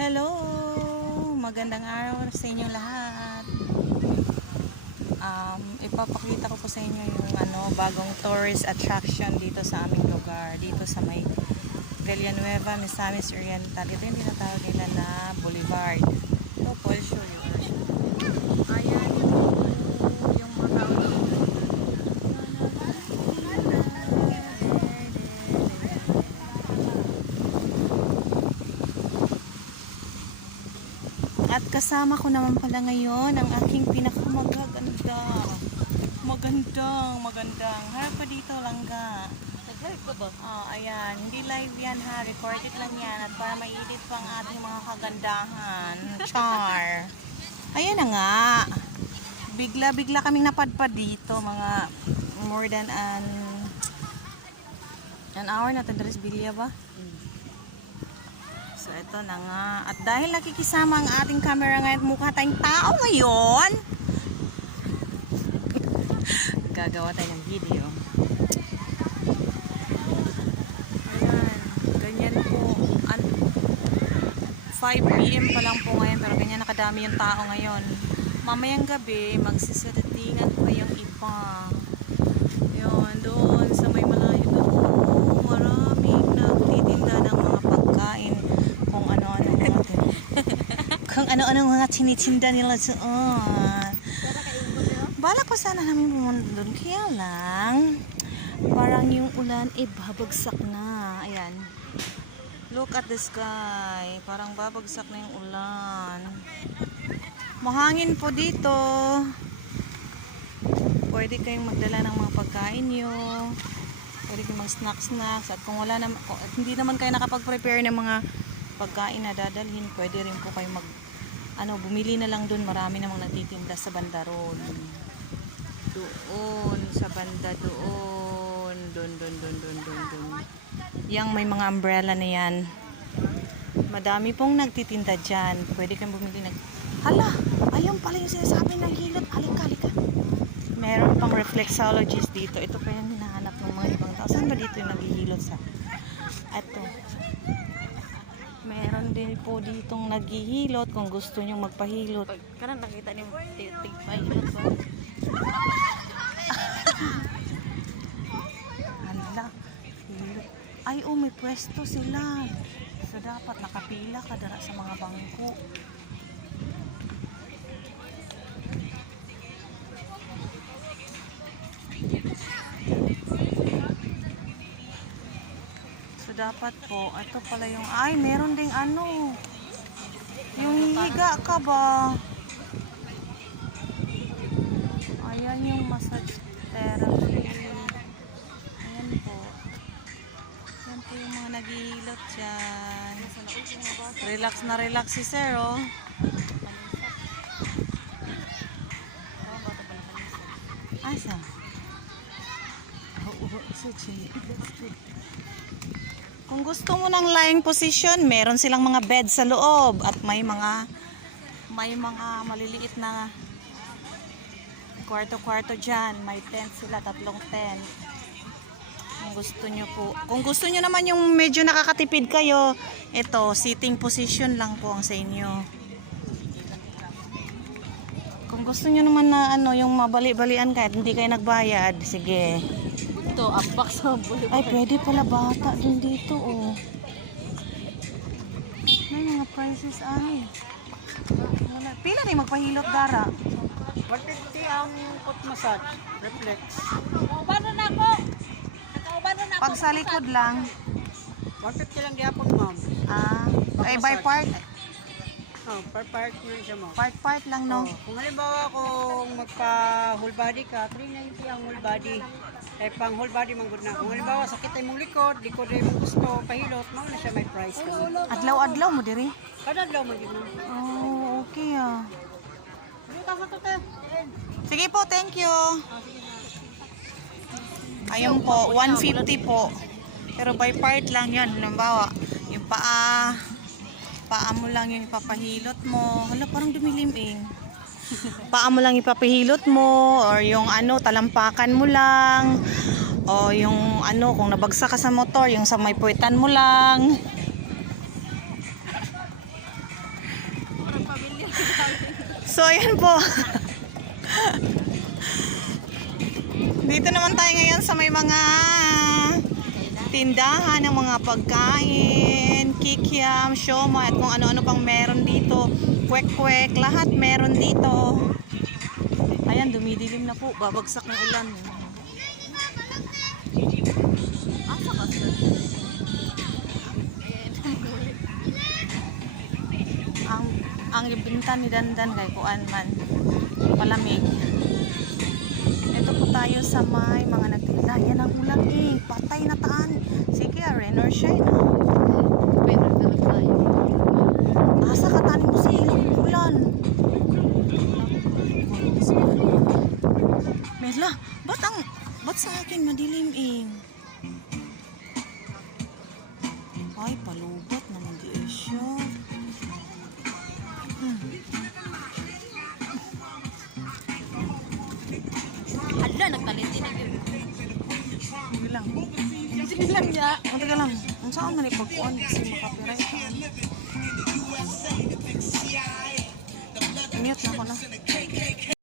Hello! Magandang araw sa inyo lahat. Um, ipapakita ko po sa inyo yung ano, bagong tourist attraction dito sa aming lugar. Dito sa may Villanueva, Misamis Oriental. Ito yung tinatawag nila na Boulevard. Ito po, show you. Ayan yung, yung mga tao dito. At kasama ko naman pala ngayon ang aking pinakamagaganda. Magandang, magandang. Harap pa dito, langga. Nag-live ka ba? Oh, ayan. Hindi live yan ha. Recorded lang yan. At para ma-edit pa ang ating mga kagandahan. Char. Ayan na nga. Bigla-bigla kaming napadpad dito. Mga more than an an hour na Tadres Bilya ba? So, ito na nga. At dahil nakikisama ang ating camera ngayon, mukha tayong tao ngayon. Gagawa tayo ng video. Ayan. Ganyan po. An 5 p.m. pa lang po ngayon, pero ganyan nakadami yung tao ngayon. Mamayang gabi, magsisiratingan pa yung iba. Yun, doon sa may malayo doon. Maraming nagtitinda ng mga pagkain. Kung ano-ano mga tin- Kung ano-ano mga tinitinda nila doon. Balak ko sana namin pumunta doon. Kaya lang, parang yung ulan ay babagsak na. Ayan. Look at the sky. Parang babagsak na yung ulan. Mahangin po dito. Pwede kayong magdala ng mga pagkain nyo. Pwede kayong mag-snack-snacks. At kung wala naman, at hindi naman kayo nakapag-prepare ng mga pagkain na dadalhin, pwede rin po kayo mag, ano, bumili na lang doon. Marami namang nagtitinda sa bandaron. Doon, sa banda doon. Doon, doon, doon, doon, doon, doon. Yang may mga umbrella na yan. Madami pong nagtitinda dyan. Pwede kang bumili ng... Hala! Ayun pala yung sinasabi ng hilot. Halika, halika. Meron pang reflexologist dito. Ito pa yung hinahanap ng mga ibang tao. Saan ba dito yung naghihilot sa... Ito. Meron din po ditong naghihilot kung gusto nyong magpahilot. Pag kanan nakita ni tig pilot ba? Hala. Ay, oh, may pwesto sila. So, dapat nakapila ka dara sa mga bangko. Dapat po, ito pala yung, ay, meron ding ano, yung hihiga ka ba? Ayan yung massage therapy. Ayan po. Ayan po yung mga naghihilot dyan. Relax na relax si sir, oh. Asa? Oo, so Kung gusto mo ng lying position, meron silang mga bed sa loob at may mga may mga maliliit na kwarto-kwarto dyan. May tent sila, tatlong tent. Kung gusto nyo po. Kung gusto nyo naman yung medyo nakakatipid kayo, ito, sitting position lang po ang sa inyo. Kung gusto nyo naman na ano, yung mabali-balian kahit hindi kayo nagbayad, sige. Ito, abak sa bulo. Ay, pwede pala bata din dito, oh. May mga prices, ay. Wala. Pila rin magpahilot, Dara? 150 ang foot massage, reflex. Kaubano na ako! Kaubano na ako! Pag sa likod lang, 150 lang gihapon, ma'am. ah, ay by part, Oh, per part mo siya, ma'am. part-part lang, no? Oh, kung halimbawa kung magpa whole body ka, 390 ang whole body. Eh, pang whole body man good na. Kung halimbawa sakit ay mong likod, likod ay mong gusto, pahilot, mo na siya may price ka. Adlaw-adlaw mo diri. Kada daw mo yun, ma'am. Oh, okay ah. Ka to, te? Sige po, thank you. Ayun po, 150 po. Pero by part lang yun. Halimbawa, yung paa, paa mo lang yung ipapahilot mo. Hala, parang dumilim eh. paa mo lang ipapahilot mo or yung ano, talampakan mo lang o yung ano, kung nabagsak ka sa motor, yung sa may puwetan mo lang. So, ayan po. Dito naman tayo ngayon sa may mga tindahan ng mga pagkain, kikiam, siomay, at kung ano-ano pang meron dito. Kwek-kwek, lahat meron dito. Ayan, dumidilim na po. Babagsak ng ulan. Sir? ang ang ibinta ni Dandan kay kuan man palamig ito po tayo sa may mga nagtinda yan ang ulan eh. Patay na taan. Sige rain or shine Pero talaga tayo. asa ka tani mo si ulan Merla ba't ang ba't sa akin madilim eh? Ay palubat lang. Sige lang ya. Ang taga lang. Ang saan man ipagkuhan kasi makapirate. Mute na ko na.